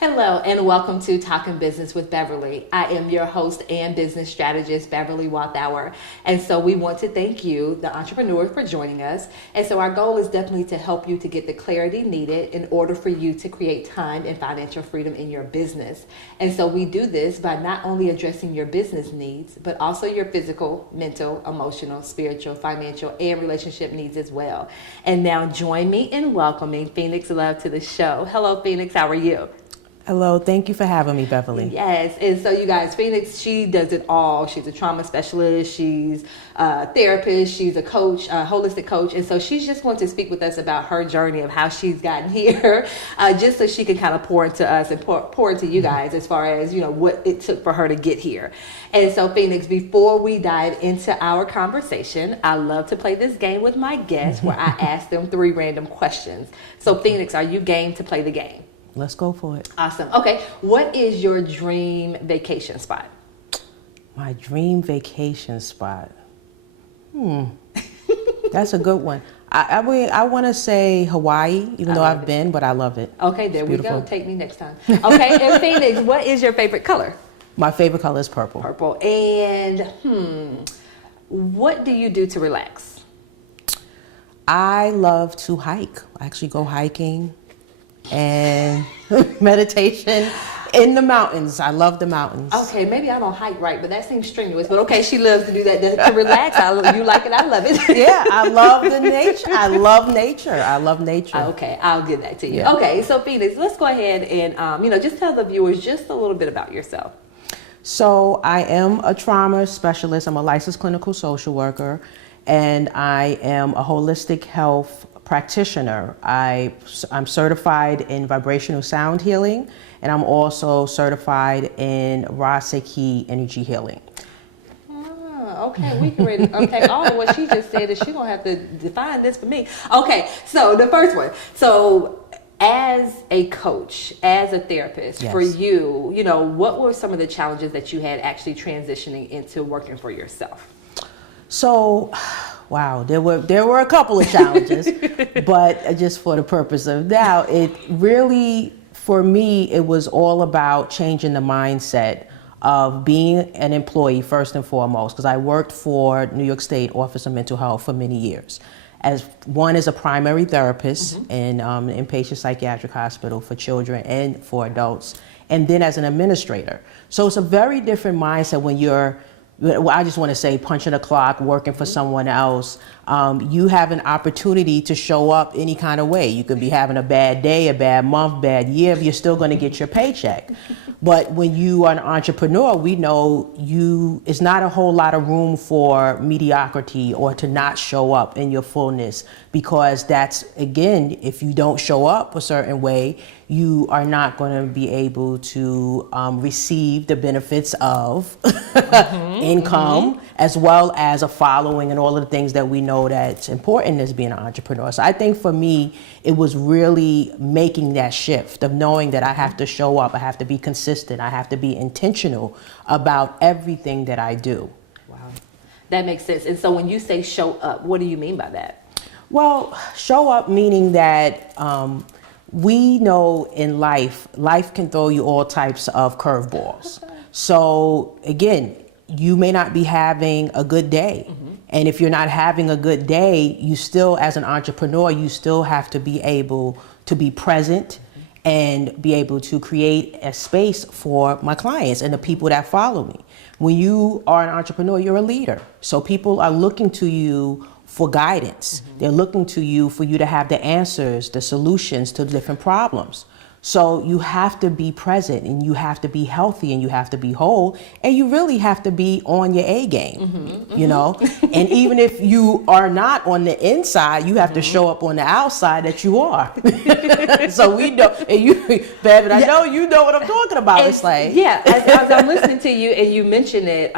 Hello and welcome to Talking Business with Beverly. I am your host and business strategist, Beverly Walthour. And so we want to thank you, the entrepreneurs, for joining us. And so our goal is definitely to help you to get the clarity needed in order for you to create time and financial freedom in your business. And so we do this by not only addressing your business needs, but also your physical, mental, emotional, spiritual, financial, and relationship needs as well. And now join me in welcoming Phoenix Love to the show. Hello, Phoenix. How are you? Hello, thank you for having me, Beverly. Yes, and so you guys, Phoenix, she does it all. She's a trauma specialist, she's a therapist, she's a coach, a holistic coach, and so she's just going to speak with us about her journey of how she's gotten here, just so she can kind of pour into us and pour into you guys as far as, you know, what it took for her to get here. And so, Phoenix, before we dive into our conversation, I love to play this game with my guests where I ask them 3 random questions. So, Phoenix, are you game to play the game? Let's go for it. Awesome. Okay. What is your dream vacation spot? My dream vacation spot. That's a good one. I want to say Hawaii, even though I've been, but I love it. Okay, there we go. Take me next time. Okay, and Phoenix, what is your favorite color? My favorite color is purple. Purple. And what do you do to relax? I love to hike. I actually go hiking and meditation in the mountains. I love the mountains. Okay, maybe I don't hike right, but that seems strenuous. But okay, she loves to do that to relax. You like it, I love it. Yeah, I love the nature. I love nature. I love nature. Okay, I'll give that to you. Yeah. Okay, so Phoenix, let's go ahead and just tell the viewers just a little bit about yourself. So I am a trauma specialist. I'm a licensed clinical social worker, and I am a holistic health practitioner. I'm certified in vibrational sound healing, and I'm also certified in Reiki energy healing. Okay, we can ready to unpack all of what she just said, and she's gonna have to define this for me. Okay, so the first one. So as a coach, as a therapist, Yes. for you, what were some of the challenges that you had actually transitioning into working for yourself? So, wow, there were a couple of challenges, but just for the purpose of now, it really, for me, it was all about changing the mindset of being an employee first and foremost, because I worked for New York State Office of Mental Health for many years. As a primary therapist in an inpatient psychiatric hospital for children and for adults, and then as an administrator. So it's a very different mindset when you're, I just want to say, punching a clock, working for someone else. You have an opportunity to show up any kind of way. You could be having a bad day, a bad month, bad year, but you're still going to get your paycheck. But when you are an entrepreneur, we know it's not a whole lot of room for mediocrity or to not show up in your fullness, because that's, again, if you don't show up a certain way, you are not going to be able to receive the benefits of income, as well as a following and all of the things that we know that's important as being an entrepreneur. So I think for me, it was really making that shift of knowing that I have to show up, I have to be consistent, I have to be intentional about everything that I do. Wow, that makes sense. And so when you say show up, what do you mean by that? Well, show up meaning that we know in life can throw you all types of curveballs. So again, you may not be having a good day. And if you're not having a good day, you still, as an entrepreneur, you still have to be able to be present and be able to create a space for my clients and the people that follow me. When you are an entrepreneur, you're a leader. So people are looking to you for guidance. They're looking to you for you to have the answers, the solutions to different problems. So you have to be present, and you have to be healthy, and you have to be whole, and you really have to be on your A game, you know? And even if you are not on the inside, you have to show up on the outside that you are. So we know, and you, Bev, I know you know what I'm talking about. And, it's like, yeah, as I'm listening to you and you mention it,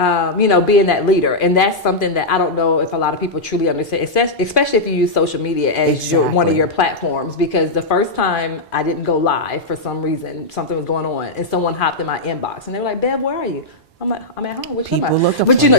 being that leader, and that's something that I don't know if a lot of people truly understand, especially if you use social media as one of your platforms, because the first time I didn't go live for some reason, something was going on, and someone hopped in my inbox and they were like, "Bev, where are you?" I'm like, I'm at home. What you people looking for But you know,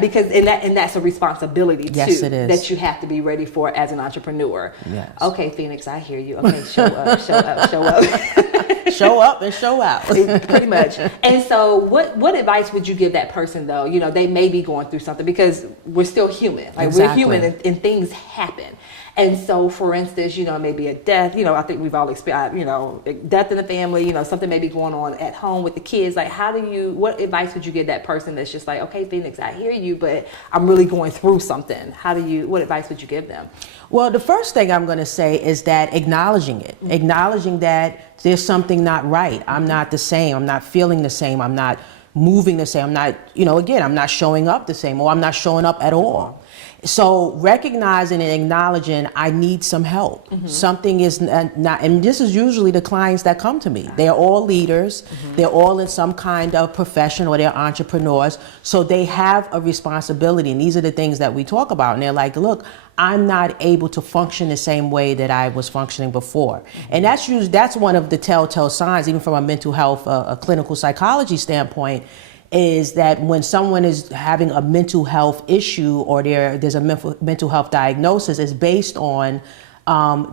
because that's a responsibility too, it is, that you have to be ready for as an entrepreneur. Yes. Okay, Phoenix, I hear you. Okay, show up, show up, show up. show up and show out. Pretty much. And so what advice would you give that person though? You know, they may be going through something because we're still human. Like Exactly. we're human and things happen. And so, for instance, you know, maybe a death, you know, I think we've all experienced, you know, death in the family, you know, something may be going on at home with the kids. Like, what advice would you give that person that's just like, okay, Phoenix, I hear you, but I'm really going through something. What advice would you give them? Well, the first thing I'm going to say is that acknowledging it, acknowledging that there's something not right. I'm not the same. I'm not feeling the same. I'm not moving the same. I'm not, you know, again, I'm not showing up the same, or I'm not showing up at all. So recognizing and acknowledging I need some help. Something is not, and this is usually the clients that come to me. They're all leaders. They're all in some kind of profession, or they're entrepreneurs. So they have a responsibility. And these are the things that we talk about. And they're like, look, I'm not able to function the same way that I was functioning before. And that's one of the telltale signs, even from a mental health, a clinical psychology standpoint, is that when someone is having a mental health issue, or there's a mental health diagnosis, is based on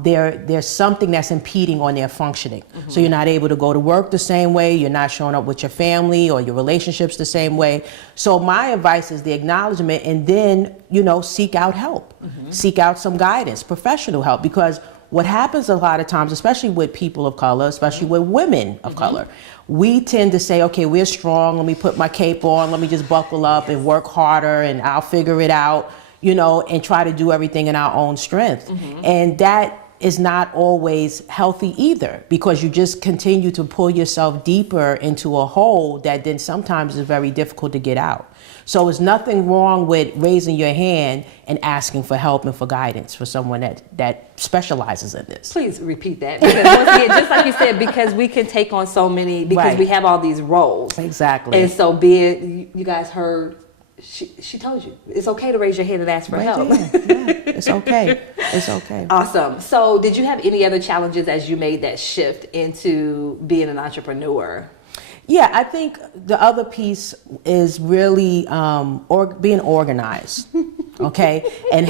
there's something that's impeding on their functioning. So you're not able to go to work the same way, you're not showing up with your family or your relationships the same way. So my advice is the acknowledgement, and then, you know, seek out help. Seek out some guidance, professional help, because what happens a lot of times, especially with people of color, especially with women of color, we tend to say, okay, we're strong, let me put my cape on, let me just buckle up and work harder and I'll figure it out, you know, and try to do everything in our own strength. And that is not always healthy either, because you just continue to pull yourself deeper into a hole that then sometimes is very difficult to get out. So there's nothing wrong with raising your hand and asking for help and for guidance for someone that specializes in this. Please repeat that. Because once again, just like you said, because we can take on so many, because we have all these roles. Exactly. And so you guys heard, she told you, it's okay to raise your hand and ask for help. It's okay. It's okay. Awesome. So did you have any other challenges as you made that shift into being an entrepreneur? Yeah, I think the other piece is really being organized, okay, and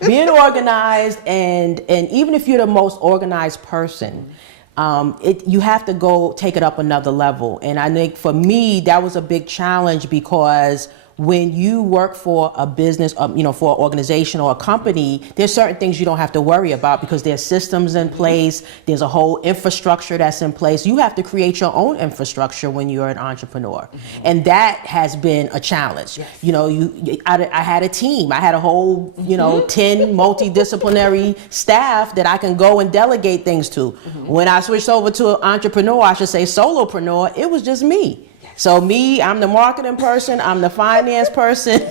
being organized, and even if you're the most organized person, you have to go take it up another level. And I think for me, that was a big challenge, because when you work for a business, you know, for an organization or a company, there's certain things you don't have to worry about, because there's systems in place. There's a whole infrastructure that's in place. You have to create your own infrastructure when you're an entrepreneur. And that has been a challenge. Yes. You know, I had a team. I had a whole, you know, 10 multidisciplinary staff that I can go and delegate things to. When I switched over to an entrepreneur, I should say solopreneur, it was just me. So I'm the marketing person, I'm the finance person,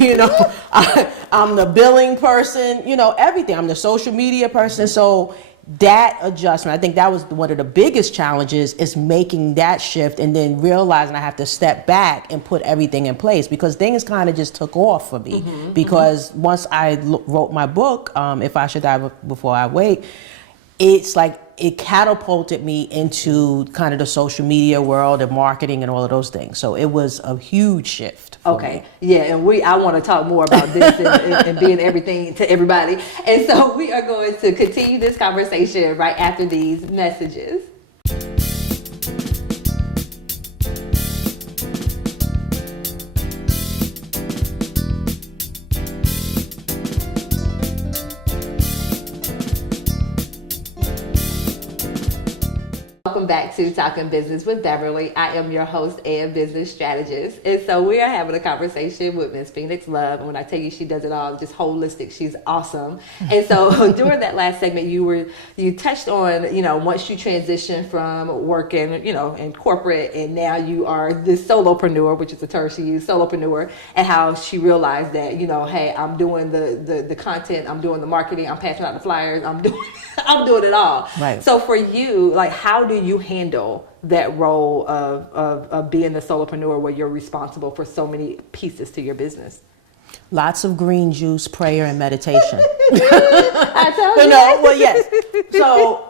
you know, I'm the billing person, you know, everything. I'm the social media person. So that adjustment, I think that was one of the biggest challenges, is making that shift and then realizing I have to step back and put everything in place, because things kind of just took off for me. Because once I wrote my book, If I Should Die Before I Wake, it's like it catapulted me into kind of the social media world and marketing and all of those things. So it was a huge shift for me. Yeah, and I want to talk more about this and being everything to everybody. And so we are going to continue this conversation right after these messages. Welcome back to Talking Business with Beverly. I am your host and business strategist. And so we are having a conversation with Ms. Phoenix Love. And when I tell you she does it all, just holistic, she's awesome. And so during that last segment, you touched on, you know, once you transition from working, you know, in corporate, and now you are this solopreneur, which is a term she used, solopreneur, and how she realized that, you know, hey, I'm doing the content, I'm doing the marketing, I'm passing out the flyers, I'm doing it all. Right. So for you, like, how do you handle that role of being the solopreneur, where you're responsible for so many pieces to your business? Lots of green juice, prayer, and meditation. I told you. No, well, yes. So,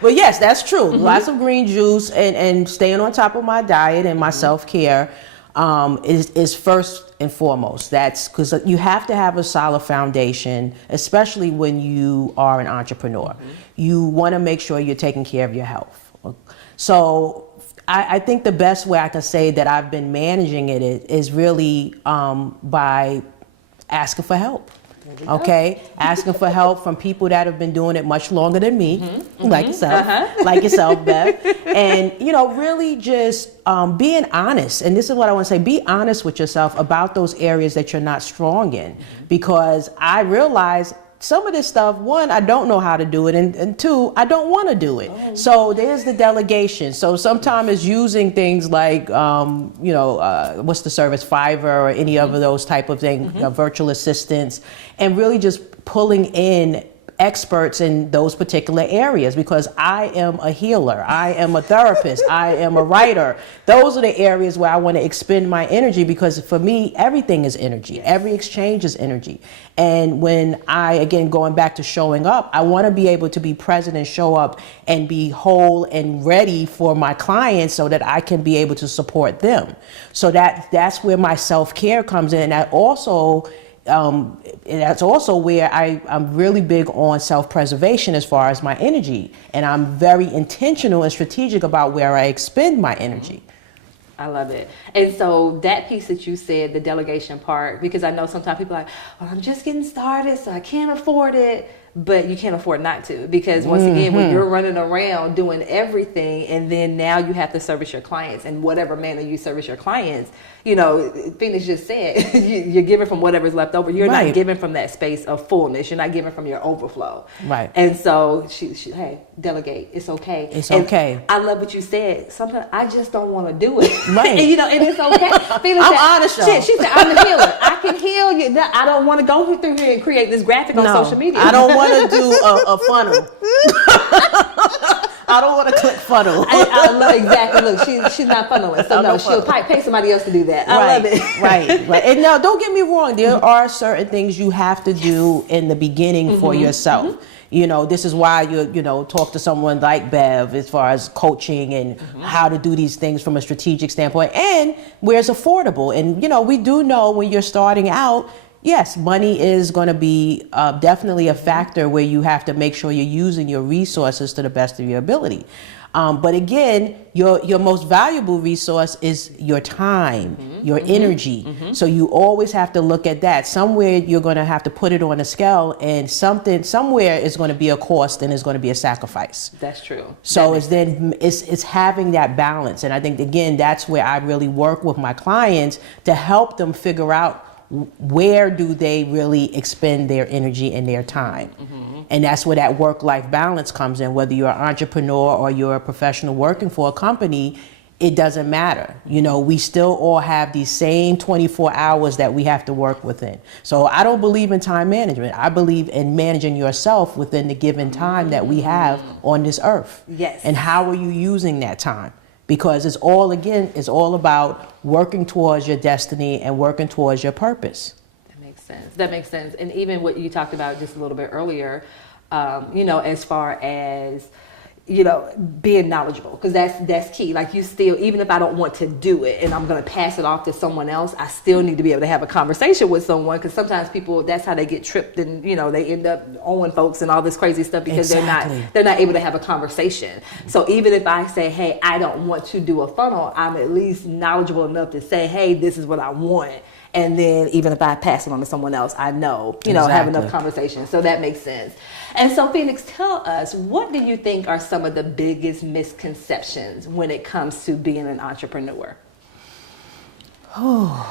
well, yes, that's true. Lots of green juice and staying on top of my diet and my self-care. is first and foremost. That's because you have to have a solid foundation, especially when you are an entrepreneur. You want to make sure you're taking care of your health. So I think the best way I can say that I've been managing it is really by asking for help. Okay, asking for help from people that have been doing it much longer than me, like yourself, Bev, and really just being honest. And this is what I want to say: be honest with yourself about those areas that you're not strong in, because I realize some of this stuff, one, I don't know how to do it, and two, I don't want to do it. So there's the delegation. So sometimes it's using things like, what's the service, Fiverr or any of those type of things, virtual assistants, and really just pulling in experts in those particular areas, because I am a healer, I am a therapist, I am a writer. Those are the areas where I want to expend my energy, because for me, everything is energy. Every exchange is energy. And when again, going back to showing up, I want to be able to be present and show up and be whole and ready for my clients so that I can be able to support them. So that's where my self-care comes in. And that's also where I'm really big on self-preservation as far as my energy. And I'm very intentional and strategic about where I expend my energy. I love it. And so that piece that you said, the delegation part, because I know sometimes people are like, well, I'm just getting started, so I can't afford it. But you can't afford not to, because once again, when you're running around doing everything, and then now you have to service your clients in whatever manner you service your clients, Phoenix just said, you're giving from whatever's left over. You're not giving from that space of fullness. You're not giving from your overflow. Right. And so she hey, delegate. It's okay. It's okay. I love what you said. Sometimes I just don't want to do it. Right. and it's okay. Phoenix I'm honest, though. She said, I'm a healer. I can heal you. I don't want to go through here and create this graphic on social media. I don't want to do a funnel. I don't want to click funnel. I love exactly. Look, she's not funneling, so no, she'll pay somebody else to do that. I love it. Right. And now, don't get me wrong. There are certain things you have to do in the beginning for yourself. This is why you talk to someone like Bev as far as coaching and how to do these things from a strategic standpoint, and where it's affordable. And we do know when you're starting out, yes, money is going to be definitely a factor where you have to make sure you're using your resources to the best of your ability. But again, your most valuable resource is your time, your energy. So you always have to look at that. Somewhere you're going to have to put it on a scale, and somewhere is going to be a cost and is going to be a sacrifice. That's true. So it's having that balance. And I think, again, that's where I really work with my clients to help them figure out where do they really expend their energy and their time. And that's where that work-life balance comes in. Whether you're an entrepreneur or you're a professional working for a company, it doesn't matter. We still all have these same 24 hours that we have to work within. So I don't believe in time management. I believe in managing yourself within the given time that we have on this earth. Yes. And how are you using that time? Because it's all about working towards your destiny and working towards your purpose. That makes sense. And even what you talked about just a little bit earlier, as far as, being knowledgeable, because that's key. Like, you still, even if I don't want to do it and I'm going to pass it off to someone else, I still need to be able to have a conversation with someone, because sometimes people, that's how they get tripped, and they end up owing folks and all this crazy stuff because they're not able to have a conversation. So even if I say, hey, I don't want to do a funnel, I'm at least knowledgeable enough to say, hey, this is what I want. And then even if I pass it on to someone else, I know, have enough conversation. So that makes sense. And so, Phoenix, tell us, what do you think are some of the biggest misconceptions when it comes to being an entrepreneur? I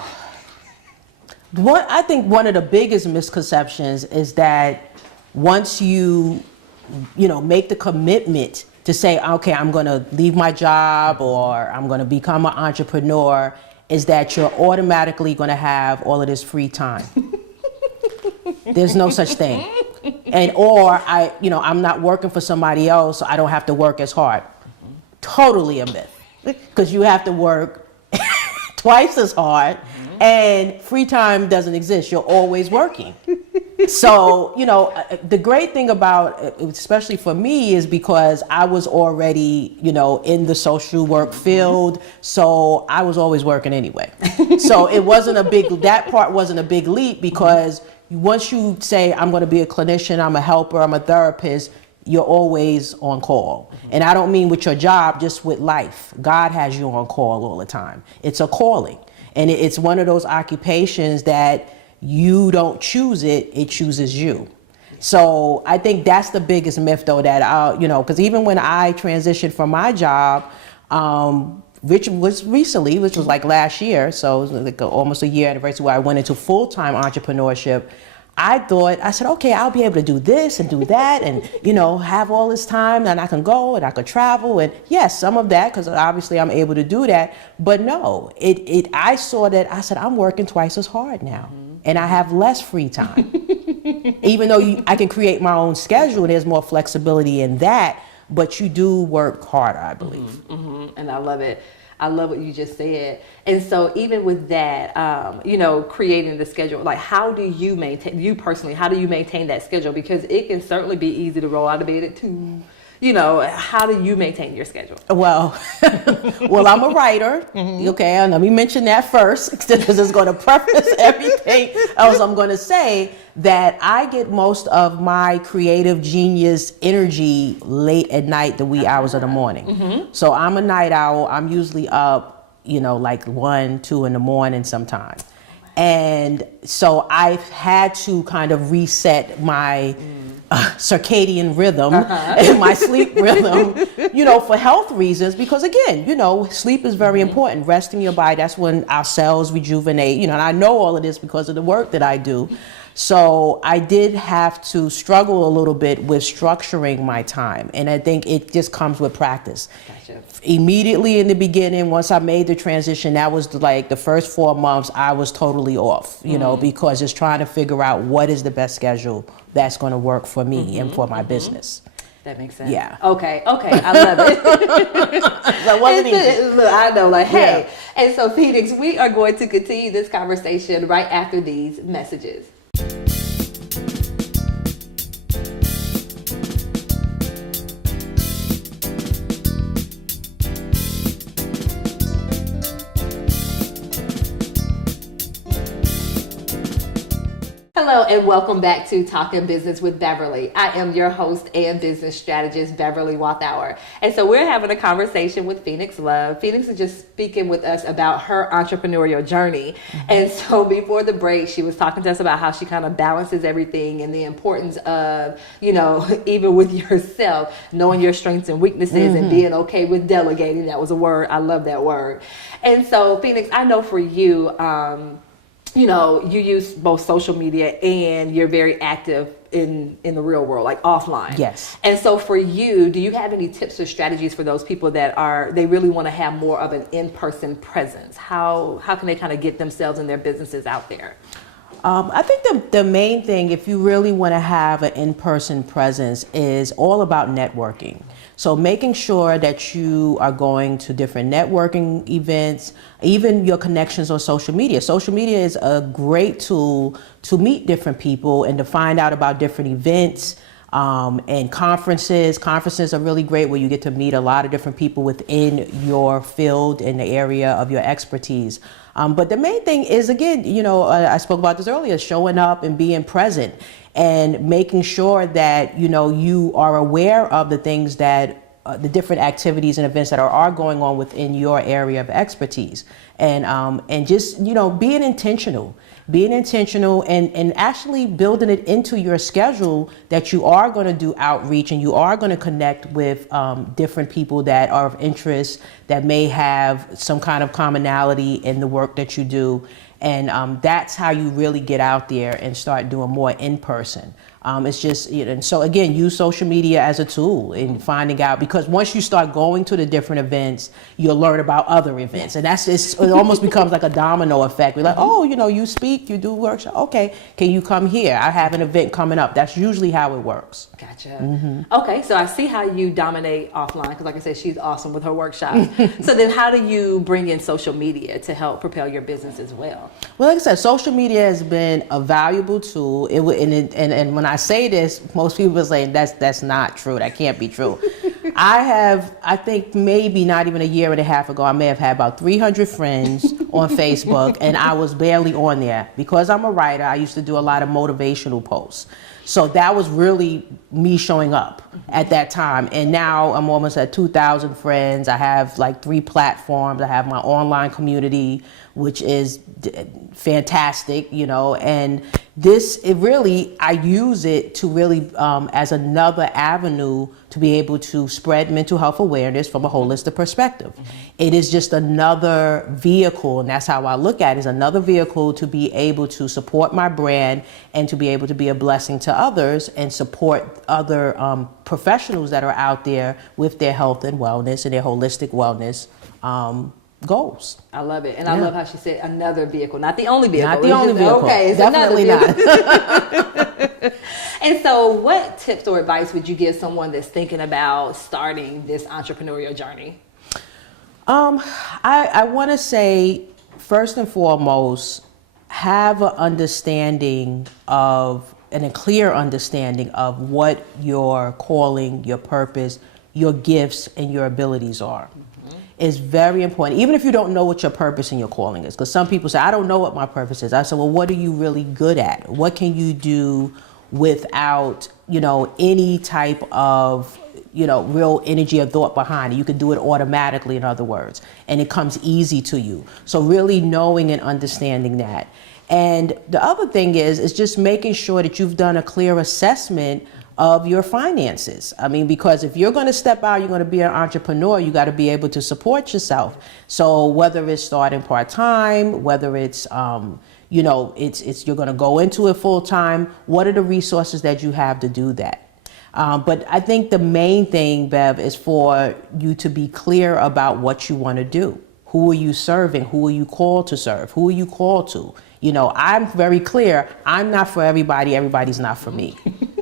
think one of the biggest misconceptions is that once you make the commitment to say, okay, I'm going to leave my job or I'm going to become an entrepreneur, is that you're automatically going to have all of this free time. There's no such thing. I'm not working for somebody else, so I don't have to work as hard. Totally a myth. Because you have to work twice as hard, and free time doesn't exist. You're always working. So, the great thing about, especially for me, is because I was already, in the social work field. So I was always working anyway. So it wasn't that part wasn't a big leap, because once you say, I'm going to be a clinician, I'm a helper, I'm a therapist, you're always on call. And I don't mean with your job, just with life. God has you on call all the time. It's a calling. And it's one of those occupations that you don't choose it, it chooses you. So I think that's the biggest myth, though, that, because even when I transitioned from my job, which was recently, which was like last year, so it was like almost a year anniversary where I went into full-time entrepreneurship, I said, okay, I'll be able to do this and do that and, have all this time, and I can go and I could travel. And yes, some of that, because obviously I'm able to do that. But no, I saw that, I said, I'm working twice as hard now, and I have less free time. Even though I can create my own schedule, and there's more flexibility in that, but you do work harder, I believe. And I love it. I love what you just said. And so even with that, creating the schedule, like how do you maintain that schedule? Because it can certainly be easy to roll out of bed at 2. How do you maintain your schedule? Well, I'm a writer. Okay, and let me mention that first, because it's going to preface everything else I'm going to say, that I get most of my creative genius energy late at night, the wee hours of the morning. So I'm a night owl. I'm usually up, like 1, 2 in the morning sometimes. And so I've had to kind of reset my circadian rhythm and my sleep rhythm, for health reasons, because again, sleep is very important. Resting your body, that's when our cells rejuvenate, and I know all of this because of the work that I do. So I did have to struggle a little bit with structuring my time. And I think it just comes with practice. Gotcha. Immediately in the beginning, once I made the transition, that was like the first 4 months, I was totally off, because it's trying to figure out what is the best schedule that's going to work for me and for my business. That makes sense. Yeah. Okay. I love it. That wasn't easy. Look, I know, hey. Yeah. And so, Phoenix, we are going to continue this conversation right after these messages. Hello and welcome back to Talking Business with Beverly. I am your host and business strategist, Beverly Walthour. And so we're having a conversation with Phoenix Love. Phoenix is just speaking with us about her entrepreneurial journey. And so before the break, she was talking to us about how she kind of balances everything and the importance of, even with yourself, knowing your strengths and weaknesses and being okay with delegating. That was a word. I love that word. And so Phoenix, I know for you, you use both social media and you're very active in the real world, like offline. Yes. And so for you, do you have any tips or strategies for those people that they really want to have more of an in-person presence? How can they kind of get themselves and their businesses out there? I think the main thing, if you really want to have an in-person presence, is all about networking. So making sure that you are going to different networking events, even your connections on social media. Social media is a great tool to meet different people and to find out about different events and conferences. Conferences are really great where you get to meet a lot of different people within your field and the area of your expertise. But the main thing is, again, I spoke about this earlier, showing up and being present and making sure that, you are aware of the things that the different activities and events that are going on within your area of expertise, and just being intentional and actually building it into your schedule that you are going to do outreach and you are going to connect with different people that are of interest, that may have some kind of commonality in the work that you do. And that's how you really get out there and start doing more in person. It's just, and so again, use social media as a tool in finding out, because once you start going to the different events, you'll learn about other events. And it almost becomes like a domino effect. We're like, oh, you speak, you do workshop. Okay, can you come here? I have an event coming up. That's usually how it works. Gotcha. Okay, so I see how you dominate offline, because like I said, she's awesome with her workshops. So then how do you bring in social media to help propel your business as well? Well, like I said, social media has been a valuable tool. And when I say this, most people say that's not true. That can't be true. I think maybe not even a year and a half ago, I may have had about 300 friends on Facebook, and I was barely on there. Because I'm a writer, I used to do a lot of motivational posts. So that was really me showing up at that time. And now I'm almost at 2,000 friends. I have like 3 platforms. I have my online community, which is fantastic, and I use it to really as another avenue to be able to spread mental health awareness from a holistic perspective. It is just another vehicle, and that's how I look at it, is another vehicle to be able to support my brand and to be able to be a blessing to others and support other professionals that are out there with their health and wellness and their holistic wellness goals. I love it. And I love how she said another vehicle, not the only vehicle. Not the only vehicle. Okay, it's definitely not. And so what tips or advice would you give someone that's thinking about starting this entrepreneurial journey? I want to say, first and foremost, have an understanding of, and a clear understanding of what your calling, your purpose, your gifts, and your abilities are. Is very important, even if you don't know what your purpose and your calling is. Because some people say, I don't know what my purpose is. I said, well, what are you really good at? What can you do without, any type of, real energy or thought behind it? You can do it automatically, in other words, and it comes easy to you. So really knowing and understanding that. And the other thing is just making sure that you've done a clear assessment of your finances. I mean, because if you're going to step out, you're going to be an entrepreneur, you got to be able to support yourself. So whether it's starting part-time, whether it's, you're going to go into it full-time, what are the resources that you have to do that? But I think the main thing, Bev, is for you to be clear about what you want to do. Who are you serving? Who are you called to serve? Who are you called to? I'm very clear. I'm not for everybody. Everybody's not for me.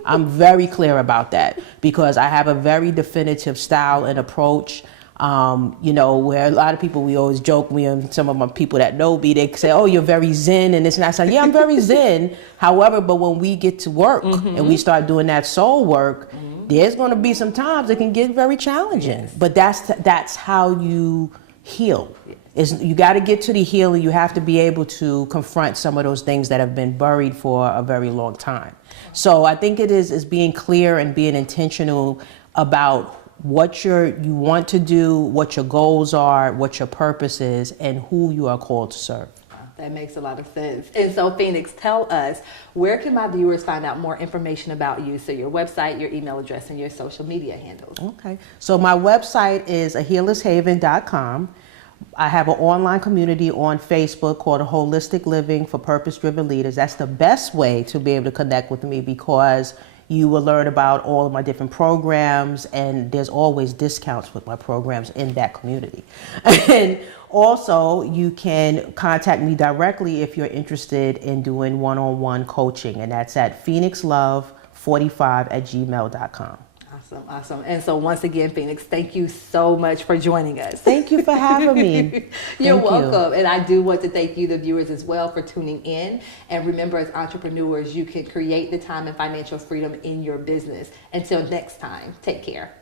I'm very clear about that because I have a very definitive style and approach. Where a lot of people, we always joke, some of my people that know me, they say, oh, you're very zen and this and that. I say, yeah, I'm very zen. However, but when we get to work and we start doing that soul work, there's going to be some times it can get very challenging. Yes. But that's how you heal. You got to get to the healing. You have to be able to confront some of those things that have been buried for a very long time. So I think it is being clear and being intentional about what you want to do, what your goals are, what your purpose is, and who you are called to serve. That makes a lot of sense. And so, Phoenix, tell us, where can my viewers find out more information about you? So your website, your email address, and your social media handles. Okay. So my website is ahealershaven.com. I have an online community on Facebook called Holistic Living for Purpose-Driven Leaders. That's the best way to be able to connect with me because you will learn about all of my different programs, and there's always discounts with my programs in that community. And also, you can contact me directly if you're interested in doing one-on-one coaching, and that's at phoenixlove45@gmail.com. Awesome. And so once again, Phoenix, thank you so much for joining us. Thank you for having me. You're welcome. And I do want to thank you, the viewers, as well, for tuning in. And remember, as entrepreneurs, you can create the time and financial freedom in your business. Until next time, take care.